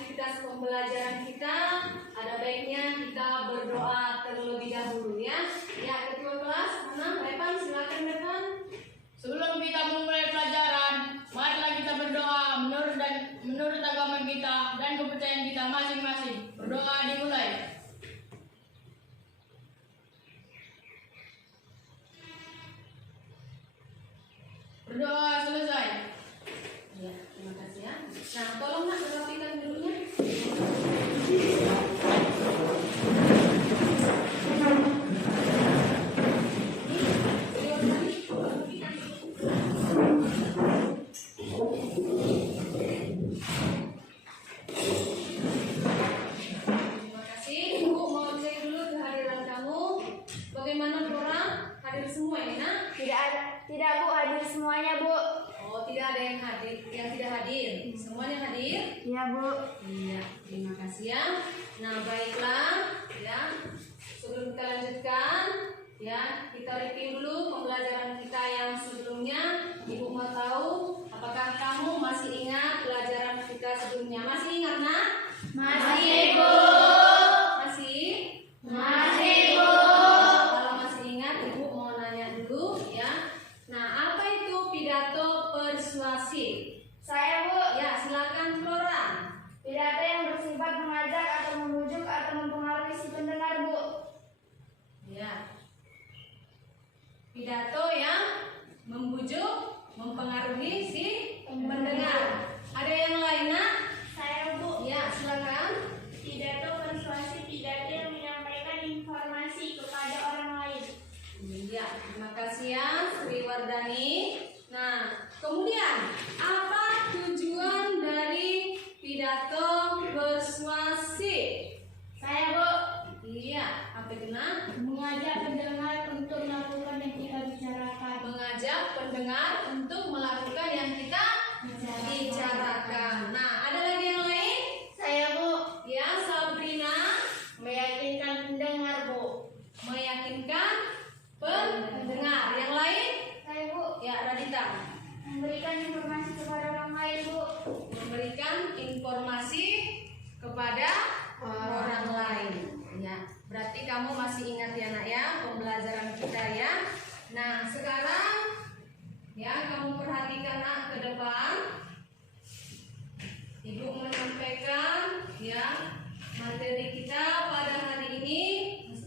aktivitas pembelajaran kita, ada baiknya kita berdoa terlebih dahulu ya. Ya, ketua kelas, mana? Repan, silakan Repan. Sebelum kita memulai pelajaran, marilah kita berdoa menurut agama kita dan kepercayaan kita masing-masing. Berdoa dimulai. Berdoa selesai. Ya, terima kasih ya. Nah, tolong nak rapikan dulunya. Terima kasih. Ibu mau cek dulu kehadiran kamu. Bagaimana orang? Hadir semua ya, nak? Tidak Bu, hadir semuanya Bu. Oh, tidak ada yang hadir, yang tidak hadir. Semuanya hadir? Iya Bu. Iya, terima kasih ya. Nah, baiklah ya. Sebelum kita lanjutkan, ya, kita review dulu pembelajaran kita yang sebelumnya. Ibu mau tahu apakah kamu masih ingat pelajaran kita sebelumnya? Masih ingat, nak? Masih Bu. Masih? Masih Bu. Kalau masih ingat, Ibu mau nanya dulu ya. Nah, apa itu pidato persuasif? Saya Bu. Ya, silakan Flora. Pidato yang bersifat mengajak atau membujuk atau mempengaruhi si pendengar Bu. Ya. Pidato yang membujuk, mempengaruhi si pendengar. Ada yang lain, nak? Saya Bu. Ya, silakan. Pidato persuasi pidato yang menyampaikan informasi kepada orang lain. Iya, terima kasih ya, Sri Wardani. Nah, kemudian apa tujuan dari pidato persuasif? Saya Bu. Iya, apa itu, nak? Mengajak pendengar untuk melakukan yang kita bicarakan. Mengajak pendengar untuk melakukan yang kita bicarakan. Nah, ada lagi yang lain? Saya Bu. Ya, Sabrina. Meyakinkan pendengar Bu. Meyakinkan pendengar. Yang lain? Saya Bu. Ya, Radita. Memberikan informasi kepada orang lain Bu. Memberikan informasi kepada orang lain. Ya, berarti kamu masih ingat ya, nak ya, pembelajaran kita ya. Nah, sekarang ya kamu perhatikan, nak, ke depan. Ibu menyampaikan ya materi kita pada hari ini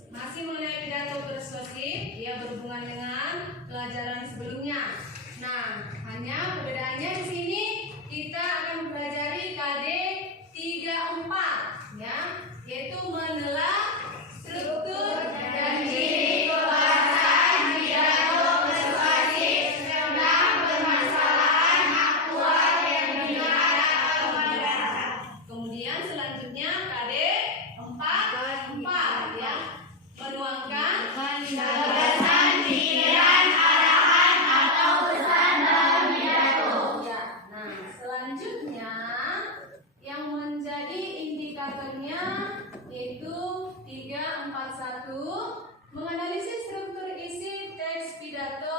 masih mengenai pidato persuasif, ya, berhubungan dengan pelajaran sebelumnya. Nah, hanya perbedaannya di sini kita akan mempelajari KD 34 ya, yaitu menelaah struktur dan ciri kebahasaan pidato persuasif tentang permasalahan aktual yang dibicarakan atau masyarakat. Kemudian selanjutnya KD 44 ya, menuangkan gagasan, pikiran, arahan atau pesan dalam pidato. Ya, nah selanjutnya yang menjadi indikatornya yaitu 341, menganalisis struktur isi teks pidato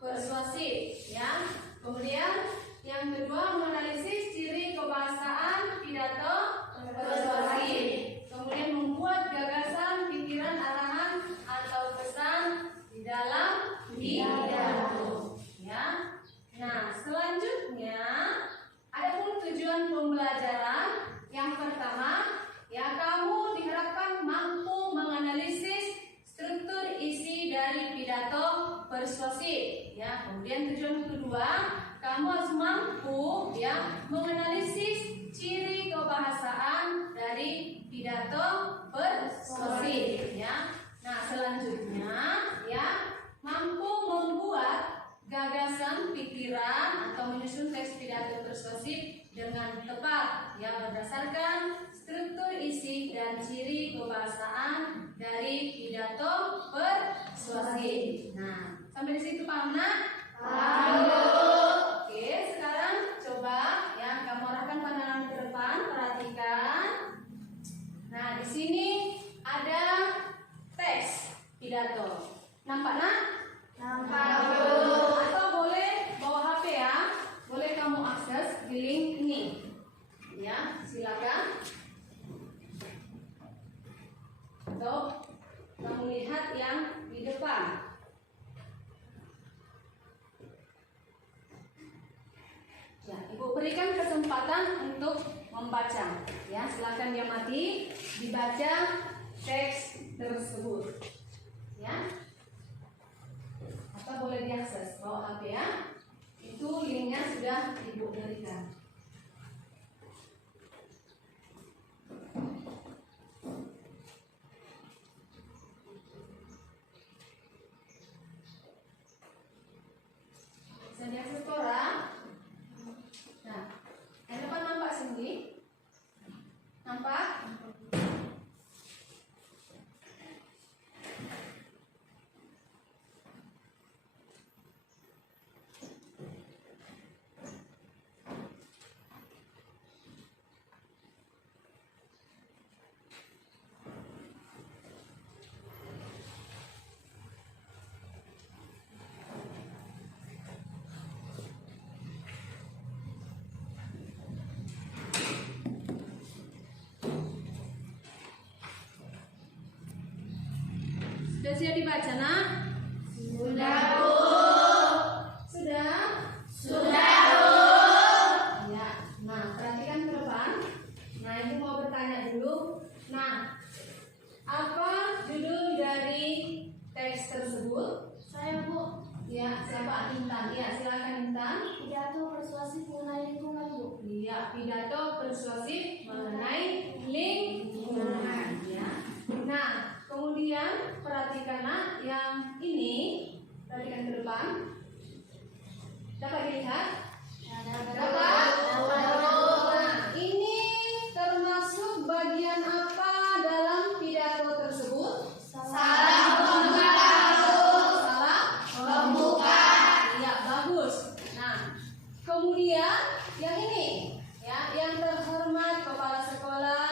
persuasif ya. Kemudian yang kedua, menganalisis ciri kebahasaan pidato persuasif. Kemudian membuat gagasan, pikiran, arahan atau pesan di dalam pidato ya. Nah, selanjutnya adapun tujuan pembelajaran yang pertama ya, kamu diharapkan mampu menganalisis struktur isi dari pidato persuasif ya. Kemudian tujuan kedua, kamu harus mampu ya menganalisis ciri kebahasaan dari pidato persuasif ya. Nah, selanjutnya ya, mampu membuat gagasan, pikiran atau menyusun teks pidato persuasif dengan tepat ya, berdasarkan struktur isi dan ciri kebahasaan dari pidato persuasif. Nah, sampai di situ paham, nak? Paham. Oke, sekarang coba ya kamu arahkan pandangan ke depan, perhatikan. Nah, di sini ada teks pidato. Nampak, nak? Nampak Bu. Atau boleh bawa HP ya. Boleh kamu akses di link ini. Ya, silakan. membaca. Ya, silakan diamati, dibaca teks tersebut. Ya. Atau boleh diakses bawa HP ya. Itu linknya sudah Ibu berikan. Bisa diakses Quora. Nah, yang depan nampak sini? Nampak? Sudah siap dibaca, nak? Sudah, Bu. Sudah? Sudah, Bu. Ya. Nah, perhatikan ke depan. Nah, Ibu mau bertanya dulu. Nah, apa judul dari teks tersebut? Saya, Bu. Ya, siapa? Intan. Ya, silakan Intan. Pidato persuasif mengenai lingkungan, Bu. Iya, pidato persuasif mengenai lingkungan. Ya. Nah, kemudian perhatikan nak yang ini, perhatikan ke depan. Dapat dilihat? Dapat. Nah, ini termasuk bagian apa dalam pidato tersebut? Salam pembuka, Bu. Salam Pembuka. Iya, bagus. Nah, kemudian yang ini, ya, yang terhormat kepala sekolah.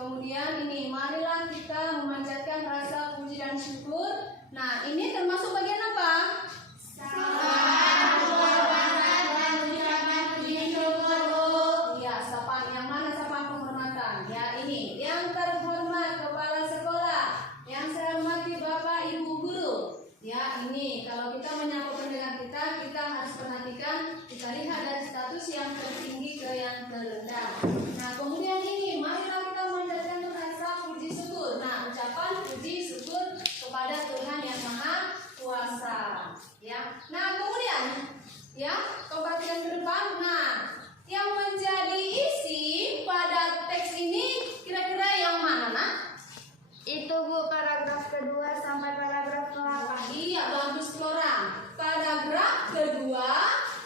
Kemudian ini, marilah kita memanjatkan rasa puji dan syukur. Nah, ini termasuk bagian apa? Sapaan penghormatan dan ucapan puji syukur, Bu. Iya, sapaan yang mana sapaan penghormatan? Ya, ini yang terhormat kepala sekolah, yang saya hormati Bapak Ibu guru. Ya, ini kalau kita menyapa pendengar kita harus perhatikan, kita lihat dari status yang tertinggi ke yang terendah. Nah, kemudian ini, marilah kita memanjatkan rasa puji syukur. Nah, ucapan puji syukur kepada Tuhan yang Maha Kuasa. Ya, nah kemudian, ya, kau perhatikan ke depan. Nah, yang menjadi isi pada teks ini kira-kira yang mana, nak? Itu, Bu, paragraf kedua sampai paragraf ke-8. Iya, bagus Flora. Paragraf kedua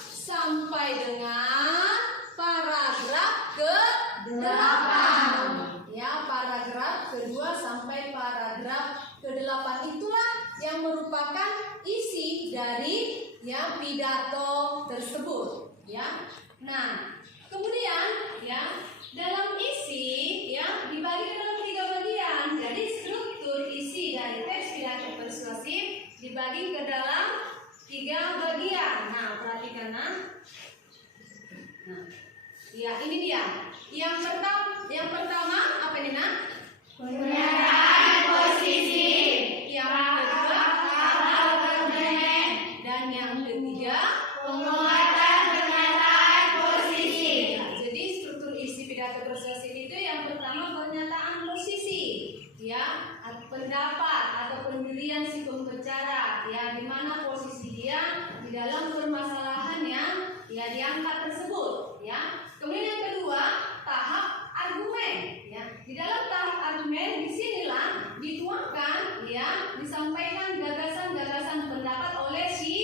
sampai dengan paragraf ke-8. Ya, paragraf kedua sampai paragraf ke-8 itulah yang merupakan isi dari ya pidato tersebut. Ya. Nah, kemudian ya dalam isi ya dibagi ke dalam 3 bagian. Jadi struktur isi dari teks pidato persuasif dibagi ke dalam 3 bagian. Nah, perhatikan nah. Ya, ini dia. Yang pertama apa ini, Nak? Pernyataan posisi. Yang kedua argumen. dan yang ketiga Penguatan pernyataan posisi. ya, jadi struktur isi pidato persuasif itu yang pertama pernyataan posisi, ya, pendapat atau pendirian si pembicara, ya, di mana posisi dia di dalam permasalahan yang ya diangkat tersebut, ya. Kemudian yang kedua tahap argumen, ya. Di dalam tahap argumen disinilah dituangkan, ya, disampaikan gagasan-gagasan pendapat oleh si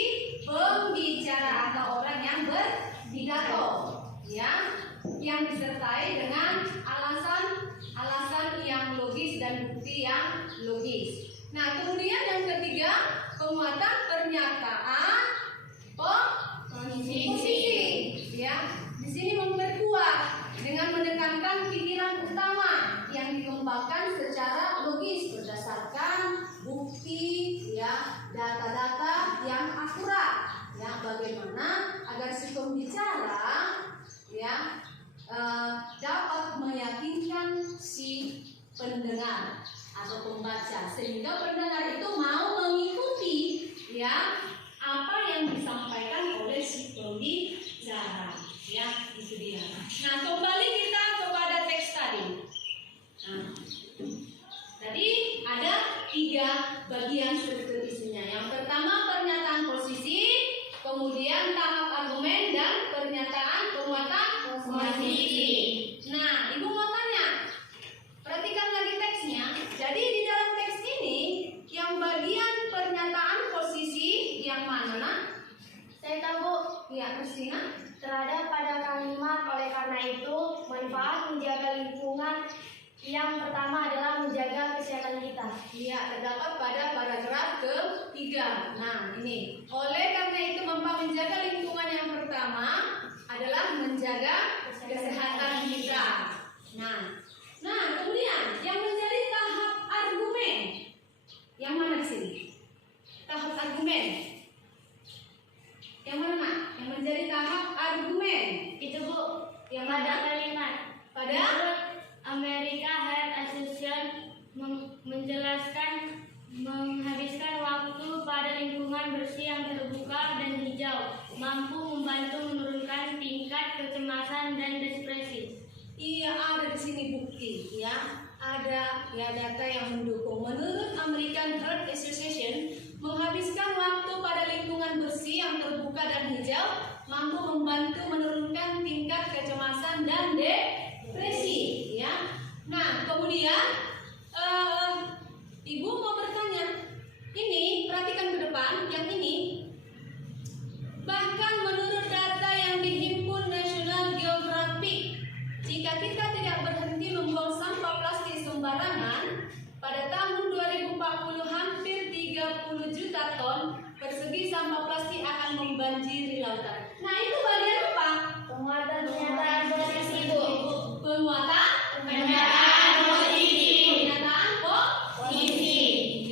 pembicara atau orang yang berpidato, ya, yang disertai dengan alasan-alasan yang logis dan bukti yang logis. Nah, kemudian yang ketiga penguatan pernyataan posisi, ya. Di sini memperkuat dengan menekankan pikiran utama yang dikembangkan secara logis berdasarkan bukti, ya, data-data yang akurat, ya, bagaimana agar si pembicara, ya, dapat meyakinkan si pendengar atau pembaca sehingga pendengar itu mau mengikuti, ya, apa yang disampaikan oleh si pembicara, ya, itu dia. Nah, kembali kita ke bagian struktur isinya. Yang pertama pernyataan posisi, kemudian tahap argumen dan pernyataan penguatan posisi. Nah, Ibu mau tanya, perhatikan lagi teksnya. Jadi di dalam teks ini yang bagian pernyataan posisi yang mana, Nak? Saya tahu Ya, Kristina. terhadap pada kalimat oleh karena itu manfaat menjaga lingkungan yang pertama adalah menjaga kesehatan kita. Iya, terdapat pada paragraf ketiga. Nah, ini. Oleh karena itu manfaat menjaga lingkungan yang pertama adalah menjaga kesehatan kita. Nah, kemudian yang menjadi tahap argumen. Yang mana di sini? Tahap argumen. Yang mana, Nak? Yang menjadi tahap argumen. Itu Bu, Yang pada mana? kalimat Pada menurut America Heart Association menjelaskan menghabiskan waktu pada lingkungan bersih yang terbuka dan hijau mampu membantu menurunkan tingkat kecemasan dan depresi. Iya, ada di sini bukti ya. Ada ya data yang mendukung. Menurut American Heart Association, menghabiskan waktu pada lingkungan bersih yang terbuka dan hijau mampu membantu menurunkan tingkat kecemasan dan depresi ya. Nah, kemudian Ibu mau bertanya, ini perhatikan ke depan yang ini. Bahkan menurut data yang dihimpun National Geographic, jika kita tidak berhenti membuang sampah plastik sembarangan, pada tahun 2040 hampir 30 juta ton persegi sampah plastik akan membanjiri lautan. Nah, itu bagian apa? Penguatan pernyataan posisi Bu. Penguatan Pernyataan posisi. pernyataan Posisi.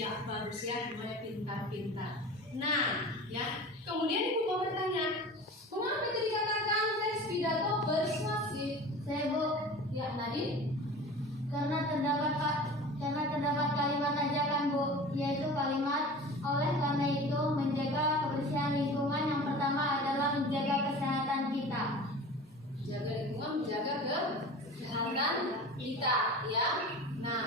Ya, bagus ya, semuanya pintar-pintar. Nah, ya, kemudian Ibu mau bertanya, mengapa itu dikatakan teks pidato persuasif? Saya Bu, Ya, Nadine? karena terdapat kalimat ajakan Bu, yaitu kalimat oleh karena itu menjaga kebersihan lingkungan yang pertama adalah menjaga kesehatan kita. Jaga lingkungan, menjaga kesehatan kita, ya. Nah,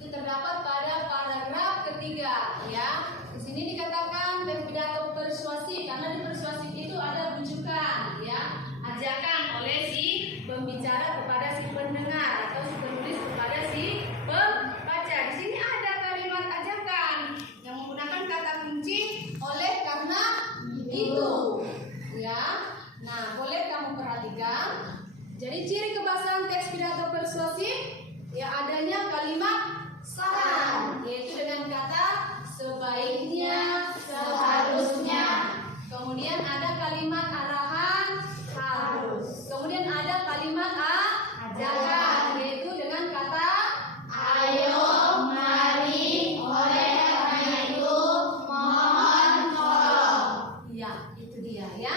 itu terdapat pada paragraf ketiga, ya. Di sini dikatakan teks pidato persuasif karena di persuasif itu ada rujukan, ya, ajakan oleh si pembicara kepada si pendengar atau si penulis kepada si pembaca. Di sini ada kalimat ajakan yang menggunakan kata kunci oleh karena itu, ya. Nah, boleh kamu perhatikan. Jadi ciri kebahasan teks pidato persuasif ya adanya kalimat saran, yaitu dengan kata sebaiknya, seharusnya. Kemudian ada kalimat arahan harus. Kemudian ada kalimat ajakan, yaitu dengan kata Ayo, mari, oleh karena itu mohon tolong. ya, itu dia ya.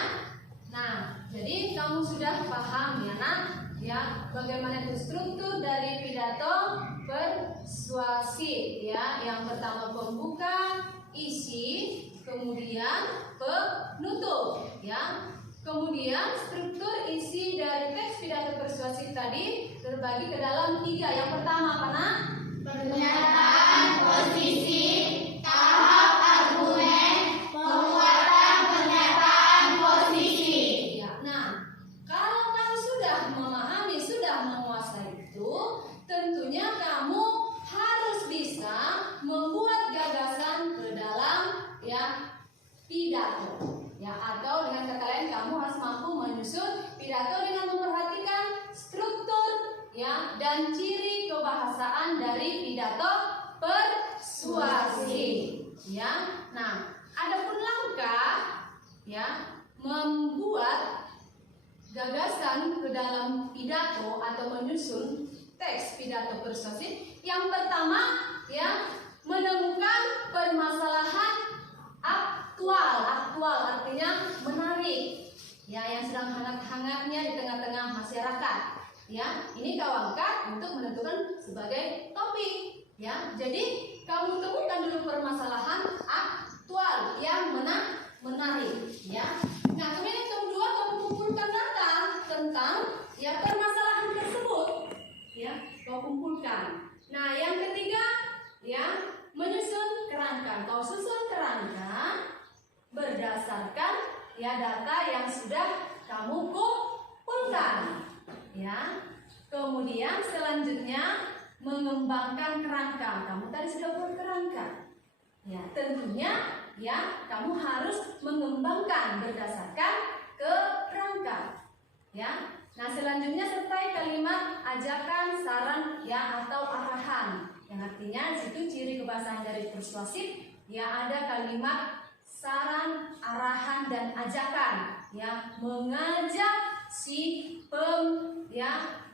Nah, jadi kamu sudah paham ya, Nak, ya, bagaimana itu struktur dari pidato persuasif ya. Yang pertama pembuka, isi, kemudian penutup ya. Kemudian struktur isi dari teks pidato persuasif tadi terbagi ke dalam 3. Yang pertama apa, Nak? Pernyataan posisi, tahap argumen, penguatan pernyataan posisi. Ya. Nah, kalau kamu sudah memahami, sudah menguasai itu, tentunya kamu harus bisa membuat gagasan ke dalam ya pidato. Ya, atau dengan kata lain kamu harus mampu menyusun pidato dengan memperhatikan struktur ya dan ciri kebahasaan dari pidato persuasif. Ya. Nah, adapun langkah ya membuat gagasan ke dalam pidato atau menyusun teks pidato persuasif, yang pertama ya menemukan permasalahan aktual artinya menarik ya yang sedang hangat-hangatnya di tengah-tengah masyarakat ya. Ini kau angkat untuk menentukan sebagai topik ya. Jadi kamu temukan dulu permasalahan aktual yang menarik ya. Nah, kemudian yang kedua kamu kumpulkan data tentang ya permasalahan tersebut ya, kau kumpulkan. Nah, yang ketiga ya menyusun kerangka. Kau susun kerangka berdasarkan ya data yang sudah kamu kumpulkan. Ya. Kemudian selanjutnya mengembangkan kerangka. Kamu tadi sudah buat kerangka. Ya, tentunya ya kamu harus mengembangkan berdasarkan kerangka. Ya. Nah, selanjutnya sertai kalimat ajakan, saran ya atau arahan. Yang artinya di situ ciri kebahasaan dari persuasif ya ada kalimat saran, arahan dan ajakan ya mengajak si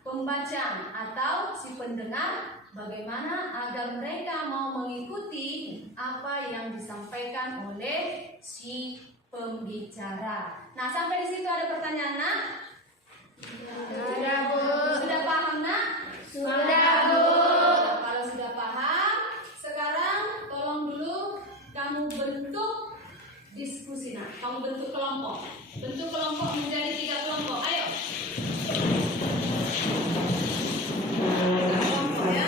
pembaca atau si pendengar bagaimana agar mereka mau mengikuti apa yang disampaikan oleh si pembicara. Nah, sampai di situ ada pertanyaan, Nak? Sudah, Bu. Sudah paham, Nak? Sudah, Bu. Kalau sudah paham, sekarang tolong dulu kamu bentuk diskusi, Nak. Kamu bentuk kelompok. Bentuk kelompok menjadi 3 kelompok. Ayo. 3 kelompok ya.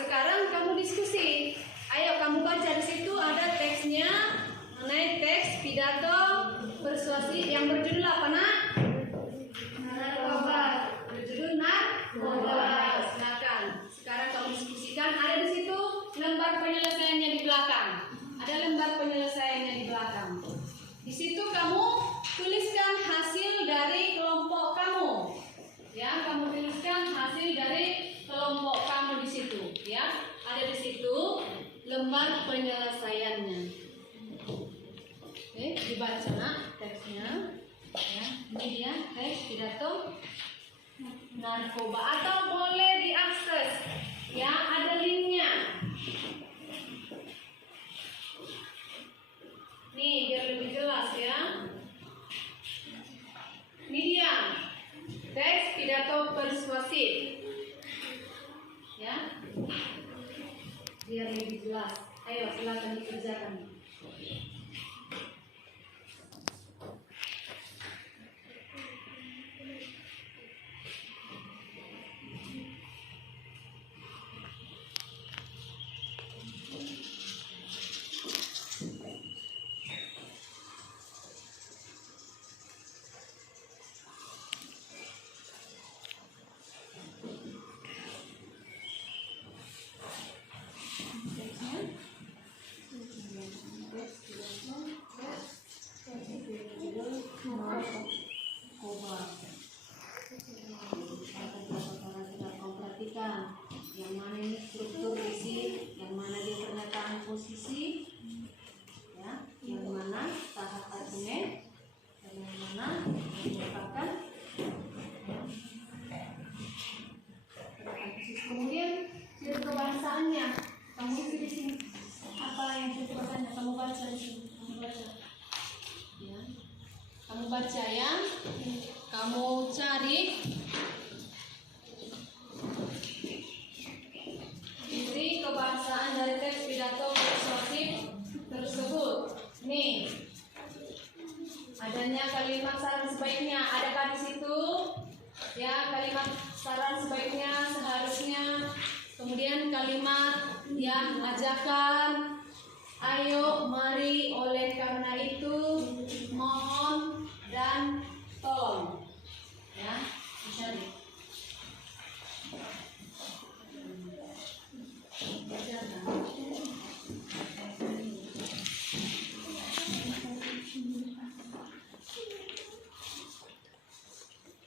Sekarang kamu diskusi. Ayo kamu baca, di situ ada teksnya mengenai teks pidato persuasif yang berjudul apa, Nak? Narkoba. Berjudul Narkoba. Silakan. Sekarang kamu diskusikan. Ada di situ lembar penyelesaiannya di belakang. Ada lembar penyelesaiannya di belakang. Di situ kamu tuliskan hasil dari kelompok kamu. Ya, kamu tuliskan hasil dari kelompok kamu di situ, ya. Ada di situ lembar penyelesaiannya. Oke, dibaca, Nak, teksnya. Ya, ini dia teks pidato narkoba, atau boleh diakses. Ya, ada linknya. Nih, biar lebih jelas ya. Ini dia teks pidato persuasif. Ya, biar lebih jelas. Ayo silakan dikerjakan. posisi, ya, yang mana tahap argumen dan yang mana merupakan kemudian ciri kebahasaannya. Kamu isi di sini apa yang ciri kebahasaannya? Kamu baca di sini. Kamu baca. Ya. Kamu baca ya. Kamu cari ciri kebahasaan dari teks pidato persuasif tersebut. Nih, adanya kalimat saran sebaiknya. Adakah di situ? Ya, kalimat saran sebaiknya seharusnya. Kemudian kalimat yang ajakan, ayo, mari, oleh karena itu, mohon, dan tolong. Ya, dicari.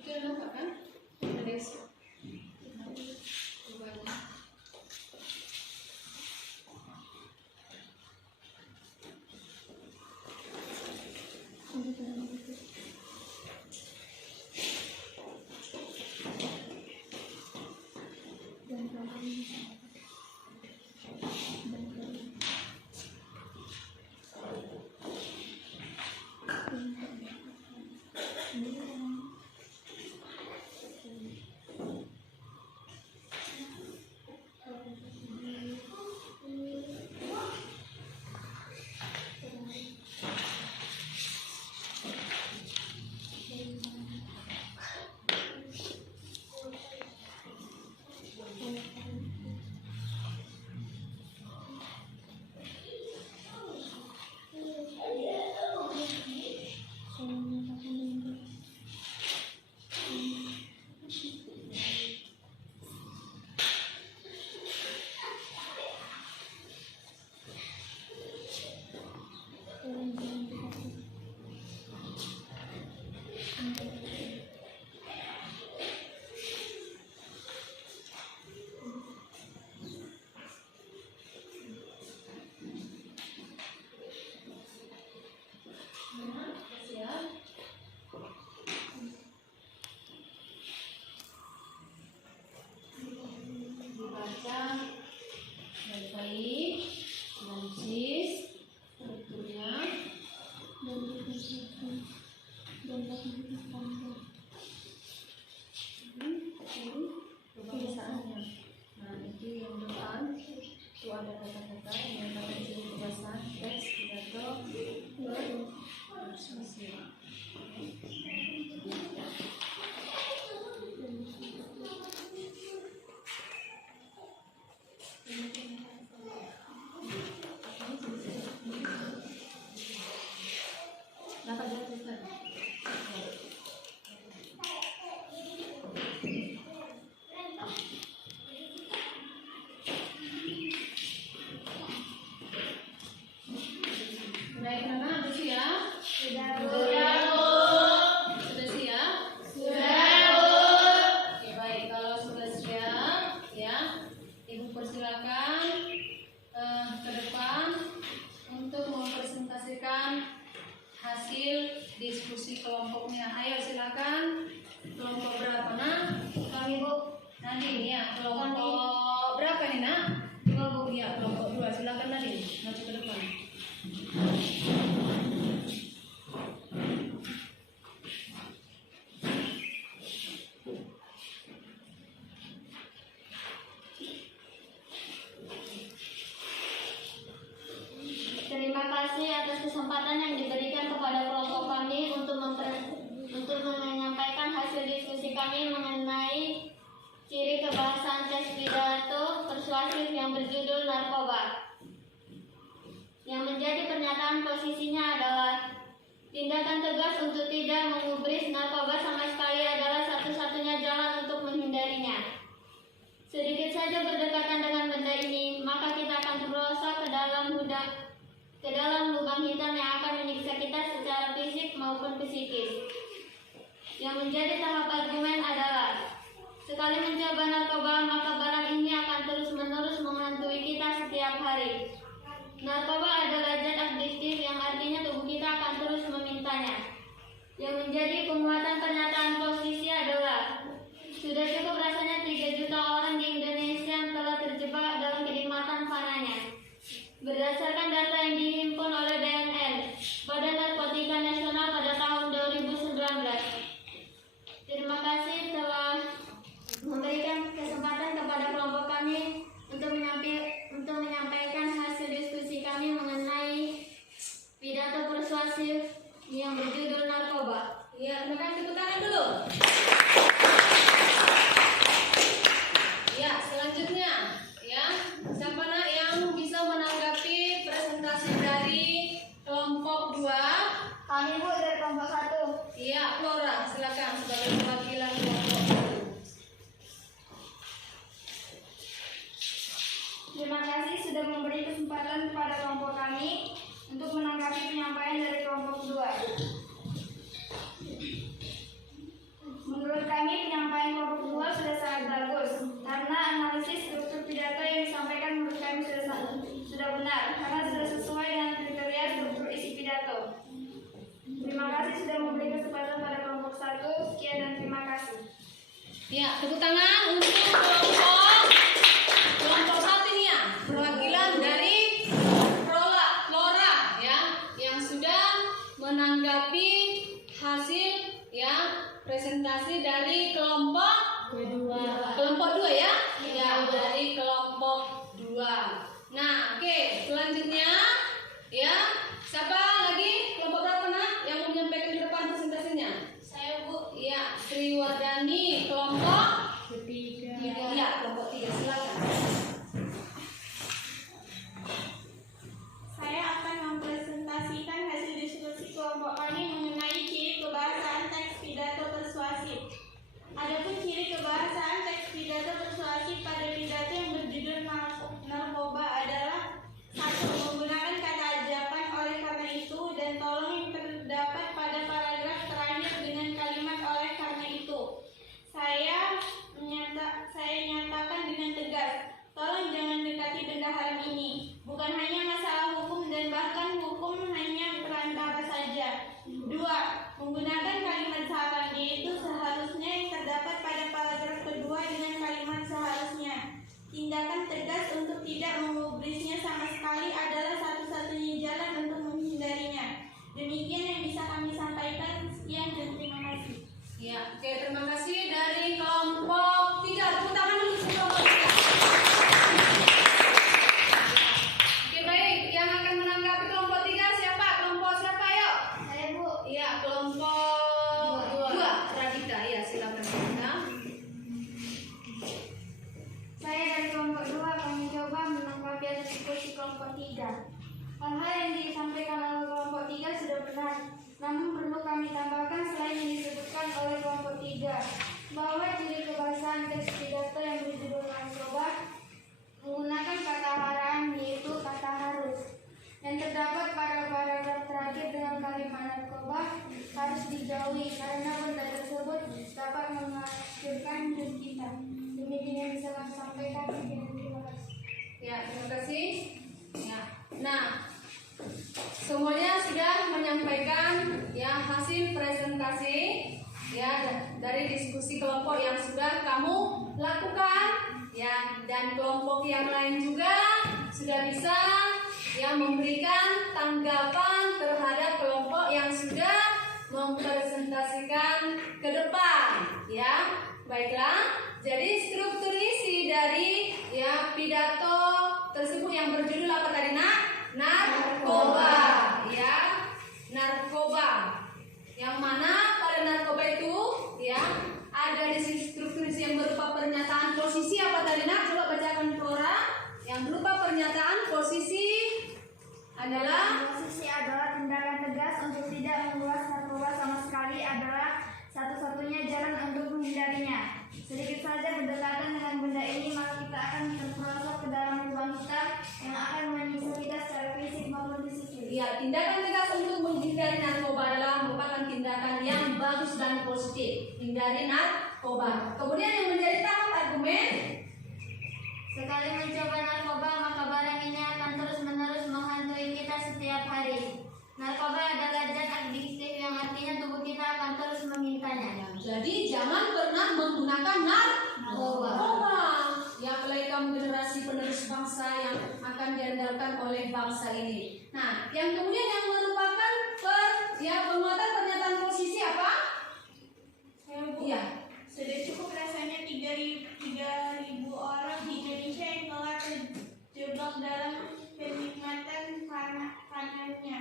Itu udah lengkap kan? Ada isi. Terima kasih atas kesempatan yang diberikan kepada kelompok kami untuk menyampaikan hasil diskusi kami mengenai ciri kebahasaan tes pidato persuasif yang berjudul narkoba. Yang menjadi pernyataan posisinya adalah tindakan tegas untuk tidak mengubris narkoba sama sekali adalah satu-satunya jalan untuk menghindarinya. Sedikit saja berdekatan dengan benda ini, maka kita akan terperosok ke dalam lubang hitam yang akan menyiksa kita secara fisik maupun psikis. Yang menjadi tahap argumen adalah, sekali mencoba narkoba, maka barang ini akan terus-menerus menghantui kita setiap hari. Jadi penguatan pernyataan posisi adalah sudah cukup rasanya 3 juta orang di Indonesia yang telah terjebak dalam kenikmatan fananya. Berdasarkan data yang dihimpun oleh BNN, Badan Narkotika Nasional pada tahun 2019. Terima kasih telah memberikan kesempatan kepada kelompok kami untuk menyampaikan hasil diskusi kami mengenai pidato persuasif yang berjudul narkoba. Ya, terima kasih. Tepuk tangan dulu. Ya, selanjutnya, ya, siapa nak yang bisa menanggapi presentasi dari kelompok 2? Kami Bu dari kelompok 1. Iya, Flora, silakan sebagai perwakilan kelompok 1. Terima kasih sudah memberi kesempatan kepada kelompok kami untuk menanggapi penyampaian dari kelompok 2. Menurut kami penyampaian kelompok 2 sudah sangat bagus karena analisis struktur pidato yang disampaikan menurut kami sudah benar karena sudah sesuai dengan kriteria struktur isi pidato. Terima kasih sudah memberi kesempatan pada kelompok 1. Sekian dan terima kasih. Ya, tepuk tangan untuk kelompok 1 ini ya, perwakilan dari Flora ya, yang sudah menanggapi hasil ya presentasi dari kelompok 2 ya, ya dari kelompok 2. Nah, oke, selanjutnya ya, siapa lagi kelompok berapa nak yang mau menyampaikan di depan presentasinya? Saya Bu. Ya, Sri Wardani kelompok 3. Iya, kelompok 3, silakan. Saya akan mempresentasikan hasil diskusi kelompok kami mengenai ciri kebahasaan teks pidato persuasif. Adapun ciri kebahasaan teks pidato persuasif pada pidato yang berjudul narkoba adalah 1. Menggunakan kata ajakan oleh karena itu dan tolong yang terdapat pada paragraf terakhir dengan kalimat oleh karena itu. Saya nyatakan dengan tegas, tolong jangan dekati benda haram ini. Bukan hanya masalah hukum dan bahkan hukum hanya perantara saja. 2. Menggunakan kalimat sahabat yaitu seharusnya yang terdapat pada paragraf kedua dengan kalimat seharusnya. Tindakan tegas untuk tidak mengubrisnya sama sekali adalah satu-satunya jalan untuk menghindarinya. Demikian yang bisa kami sampaikan. Sekian dan terima kasih. Ya, oke, terima kasih dari kelompok 3. Tepuk tangan dulu untuk kelompok 3. Oke, baik. Yang akan menanggapi kelompok 3 siapa? Kelompok siapa, yuk? Saya Bu. Iya, kelompok 2. Radita, ya, silakan Radita. Saya dari kelompok 2 akan mencoba menanggapi hasil diskusi kelompok 3. Hal-hal yang disampaikan oleh kelompok 3 sudah benar. Namun perlu kami tambahkan selain yang disebutkan oleh kelompok 3 bahwa ciri kebahasaan teks pidato yang berjudul narkoba menggunakan kata haram yaitu kata harus yang terdapat pada paragraf terakhir dengan kalimat narkoba harus dijauhi karena benda tersebut dapat menghancurkan hidup kita. Demikian yang bisa kami sampaikan. Terima kasih. Ya, terima kasih. Ya. Nah, semuanya sudah menyampaikan ya hasil presentasi ya dari diskusi kelompok yang sudah kamu lakukan ya, dan kelompok yang lain juga sudah bisa ya memberikan tanggapan terhadap kelompok yang sudah mempresentasikan ke depan ya. Baiklah, jadi struktur isi dari ya pidato tersebut yang berjudul apa tadi nak? Narkoba ya, narkoba. Yang mana pada narkoba itu ya ada di sisi struktur isi yang berupa pernyataan posisi apa tadi nak? Coba bacakan Flora. Yang berupa pernyataan posisi adalah tindakan tegas untuk tidak mengulas narkoba sama sekali adalah satu-satunya jalan untuk menghindarinya. Sedikit saja berdekatan dengan benda ini maka kita akan terperosok ke dalam lubang hitam yang akan menyiksa kita secara fisik maupun psikis. ya, tindakan tegas untuk menghindari narkoba adalah merupakan tindakan yang bagus dan positif. Hindari narkoba. Kemudian yang menjadi tahap argumen, Sekali mencoba narkoba maka barang ini akan terus-menerus menghantui kita setiap hari. Narkoba adalah zat adiktif yang artinya tubuh kita akan terus Jadi jangan pernah menggunakan narkoba. Ya, apalagi kamu generasi penerus bangsa yang akan diandalkan oleh bangsa ini. Nah, yang kemudian yang merupakan penguatan pernyataan posisi apa? Iya. Sudah cukup rasanya 3.000 orang di Indonesia yang telah terjebak dalam penikmatan kanannya.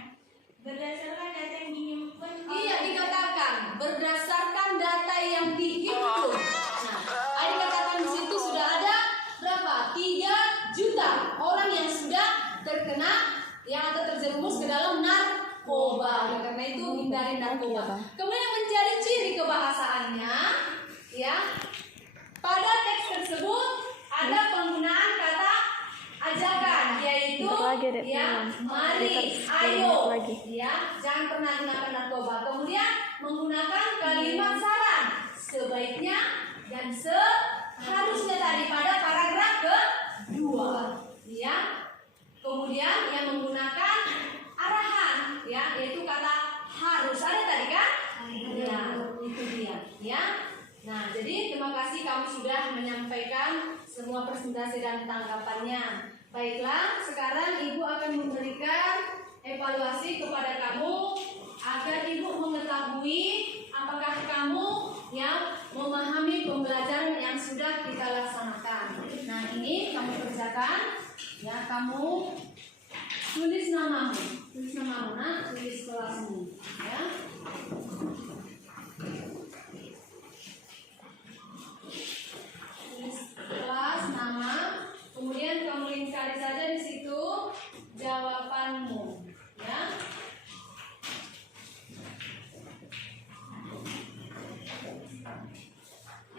Berdasarkan data yang dihimpun Iya, dikatakan berdasarkan data yang dihimpun. Nah, dikatakan di situ sudah ada berapa? 3 juta orang yang sudah terkena atau terjerumus ke dalam narkoba. Oleh karena itu hindari narkoba. Kemudian mencari ciri kebahasaannya, ya. Pada teks tersebut ada penggunaan kata ajakan, yaitu mari, ayo, ya, jangan pernah gunakan narkoba. Kemudian menggunakan kalimat saran, sebaiknya dan seharusnya tadi pada paragraf kedua, ya. Kemudian yang menggunakan arahan, ya, yaitu kata harus ada tadi kan? Ya, itu dia, ya. Nah, jadi terima kasih kamu sudah menyampaikan semua presentasi dan tanggapannya. Baiklah, sekarang Ibu akan memberikan evaluasi kepada kamu agar Ibu mengetahui apakah kamu yang memahami pembelajaran yang sudah kita laksanakan. Nah, ini kamu kerjakan, ya, kamu tulis namamu, nah, tulis kelasmu, ya. Kelas, nama, kemudian kamu lingkari saja di situ jawabanmu, ya.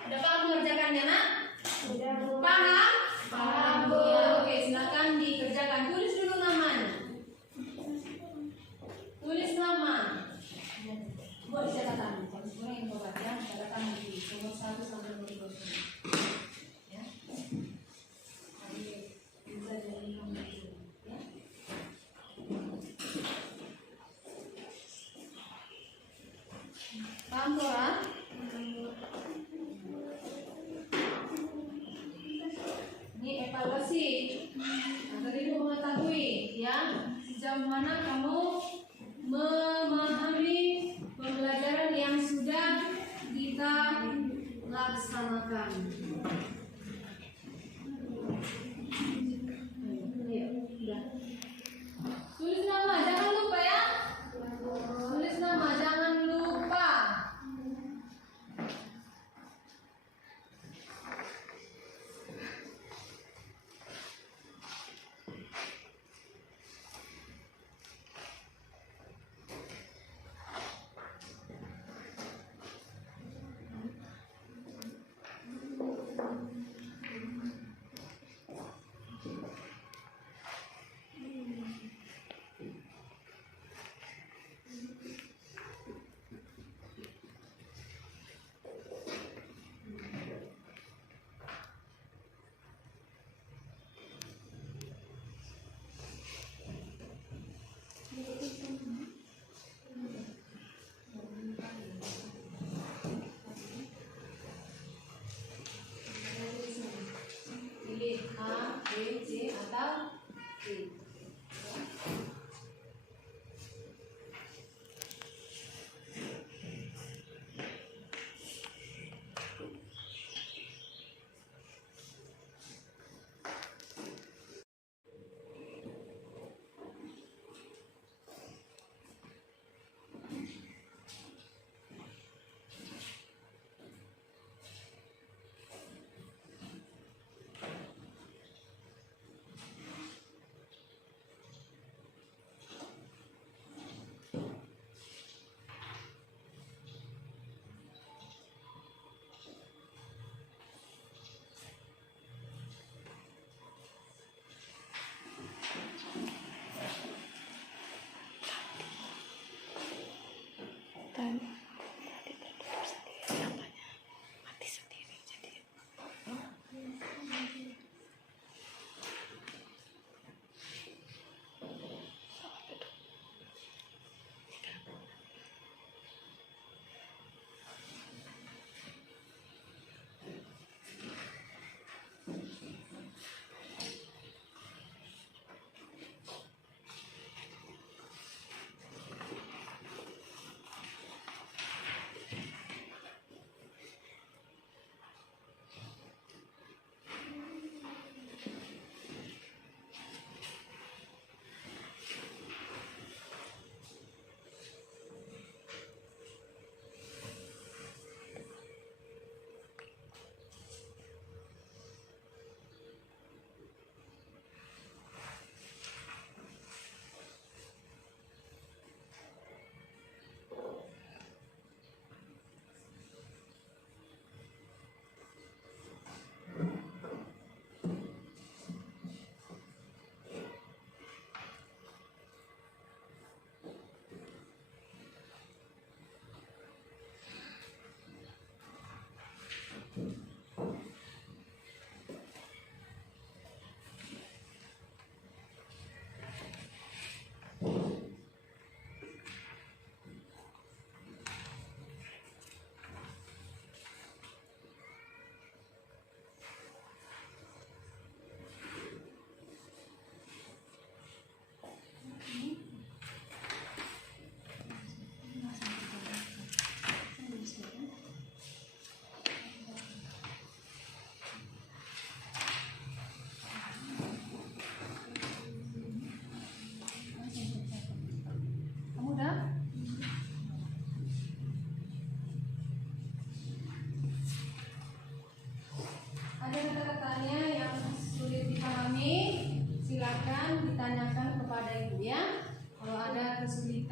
Udah paham mengerjakannya, nak? Sudah, Bu. Paham? Paham, Bu. Ya, oke, silakan dikerjakan. Tulis dulu namanya. Tulis nama. Buat catatan. Kalau sebenarnya yang buat ya, catatan di nomor 1 sampai nomor 2. Ya. Bisa jadi nomor 2, ya. Paham, Tora? Ini evaluasi agar Ibu mengetahui, ya, sejauh mana kamu memahami pembelajaran yang sudah kita laksanakan. Ayo, udah. Tulis nama, jangan lupa ya. Tulis nama, jangan lupa.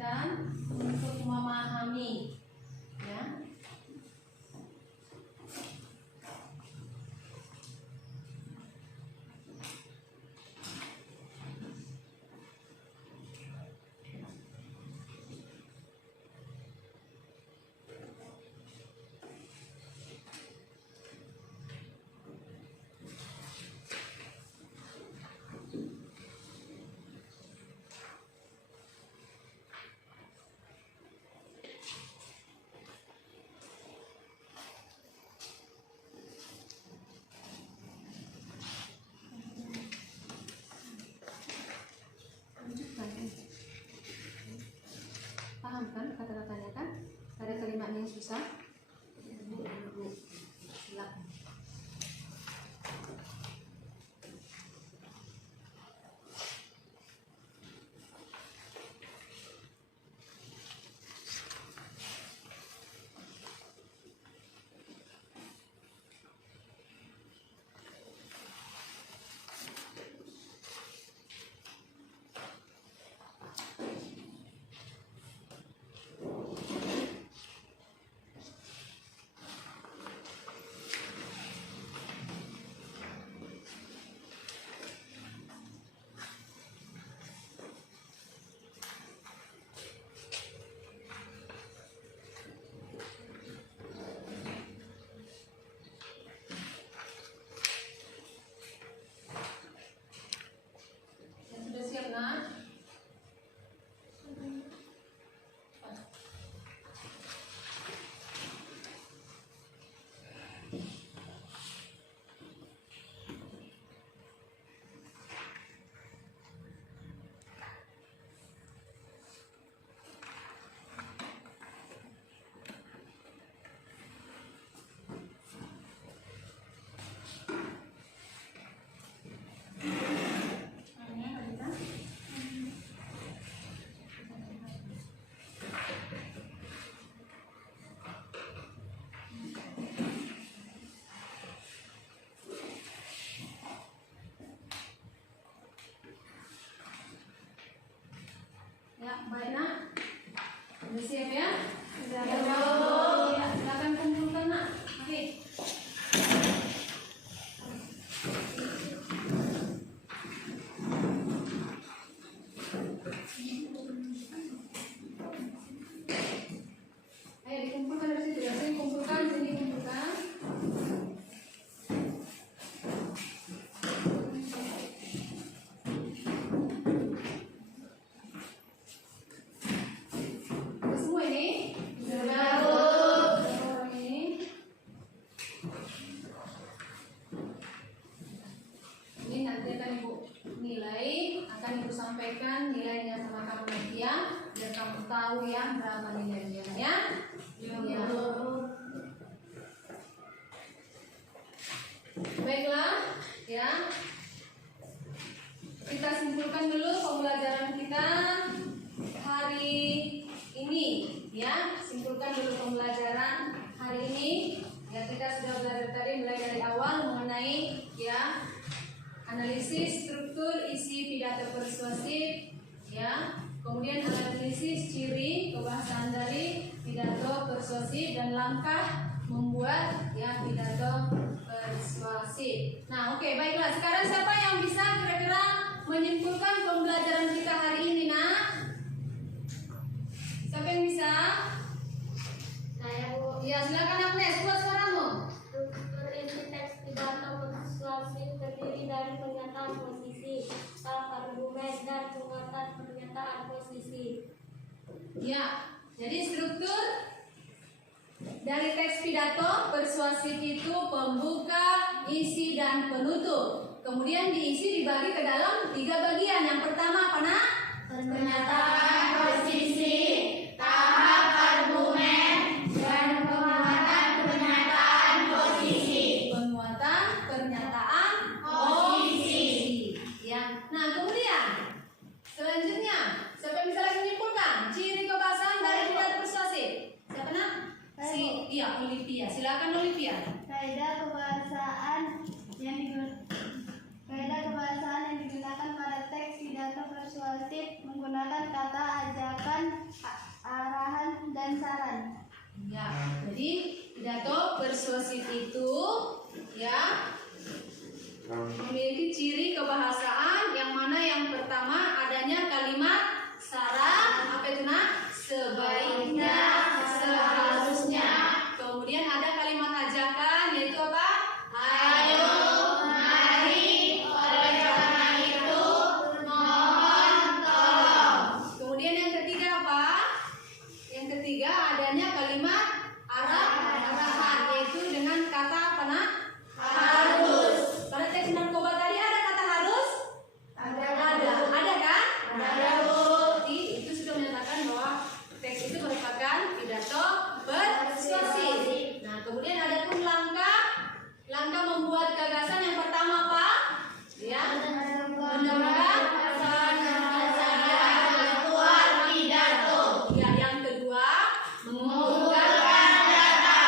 perhatikan untuk memahami, ya. Paham kan kata-katanya kan? Ada kalimatnya yang susah? Silakan. Yang sudah siap, nak? Ya, baik nak. Sudah siap ya? Sudah. Ya, silakan kumpulkan nak. Oke. Ayo dikumpulkan dari situ ya. Sini kumpulkan, sini kumpulkan. Udah semua ini? Sudah. Orang ini. Ini nanti akan ibu nilai, akan ibu sampaikan nilainya sama kamu nanti ya, biar kamu tahu ya berapa nilainya ya. Ya. Baiklah, ya. Kita simpulkan dulu pembelajaran kita hari ini, ya. Simpulkan dulu pembelajaran hari ini. Ya, kita sudah belajar tadi mulai dari awal mengenai ya analisis struktur isi pidato persuasif, ya. Kemudian analisis ciri kebahasaan dari pidato persuasif dan langkah membuat ya pidato persuasif. Nah, oke, baiklah. Sekarang siapa yang bisa kira-kira menyimpulkan pembelajaran kita hari ini, nak? Siapa yang bisa? Saya Bu. Ya, silakan Agnes, buat suaramu. Struktur isi teks pidato persuasif terdiri dari pernyataan posisi, argumen, dan penguatan pernyataan posisi. Ya, jadi struktur dari teks pidato persuasif itu pembuka, isi, dan penutup. Kemudian diisi dibagi ke dalam 3 bagian. Yang pertama apa, nak? Pernyataan posisi, tahap argumen, dan penguatan pernyataan posisi. Penguatan pernyataan posisi. Ya. Nah, kemudian selanjutnya siapa yang bisa lagi menyimpulkan ciri kebahasaan dari pidato persuasif? Siapa, nak? Iya, Olivia. Silakan Olivia. Kaidah kebahasaan yang digunakan pada teks pidato persuasif menggunakan kata ajakan, Ya, jadi pidato persuasif itu ya memiliki ciri kebahasaan yang mana yang pertama adanya kalimat syarat, apa itu nak? Sebaiknya, seharusnya. Kemudian ada kalimat ajakan yaitu apa? Ayo, mari, oleh karena itu mohon tolong. Kemudian yang ketiga apa? Yang ketiga adanya kalimat arahan yaitu dengan kata apa nak? Harus. Pada teks narkoba tadi ada kata harus? Ada kan? Ada Bu. Jadi itu sudah menyatakan bahwa teks itu merupakan pidato persuasif. Nah, kemudian ada pun langkah membuat gagasan yang pertama apa? Ya, menemukan ketentuan pidato. Ya, yang kedua mengumpulkan data.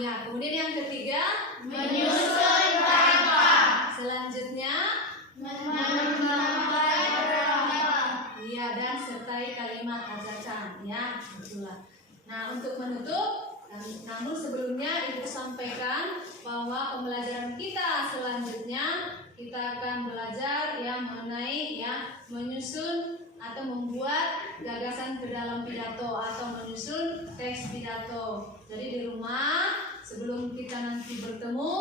Ya, kemudian yang ketiga menyusun paragraf. Selanjutnya iya, dan sertai kalimat ajakan ya, itulah. Nah, untuk menutup, namun sebelumnya Ibu sampaikan bahwa pembelajaran kita selanjutnya kita akan belajar yang mengenai ya menyusun atau membuat gagasan ke dalam pidato atau menyusun teks pidato. Jadi di rumah sebelum kita nanti bertemu,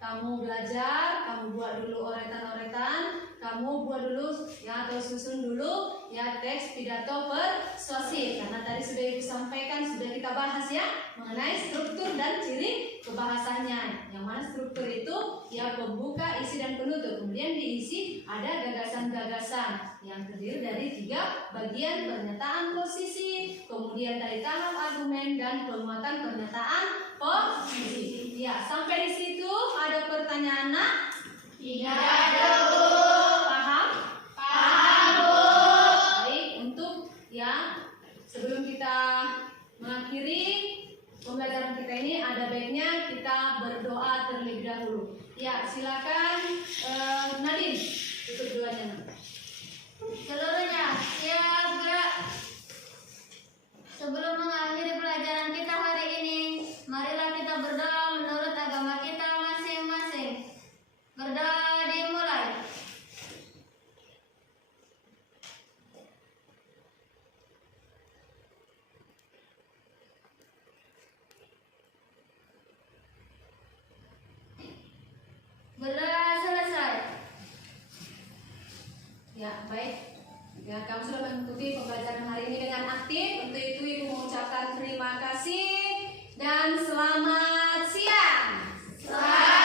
kamu belajar, kamu buat dulu oretan-oretan, kamu buat dulu ya atau susun dulu ya teks pidato persuasif. Karena tadi sudah Ibu sampaikan, sudah kita bahas ya mengenai struktur dan ciri kebahasanya. Yang mana struktur itu ya pembuka, isi dan penutup. Kemudian diisi ada gagasan-gagasan yang terdiri dari 3 bagian: pernyataan posisi, kemudian dari tahap argumen dan penguatan pernyataan posisi. Ya, sampai di situ ada pertanyaan nak? Tidak ada, Bu. Paham? Paham, Bu. Baik, untuk ya sebelum kita mengakhiri pembelajaran kita ini ada baiknya kita berdoa terlebih dahulu. Ya, silakan Nadine tutup doanya. Seluruhnya siap gerak. Sebelum mengakhiri pelajaran kita hari ini, marilah kita berdoa menurut agama kita masing-masing. Berdoa dimulai. Berdoa selesai. Ya, baik. Ya, kamu sudah mengikuti pembelajaran hari ini dengan aktif. Untuk itu Ibu mengucapkan terima kasih dan selamat siang. Selamat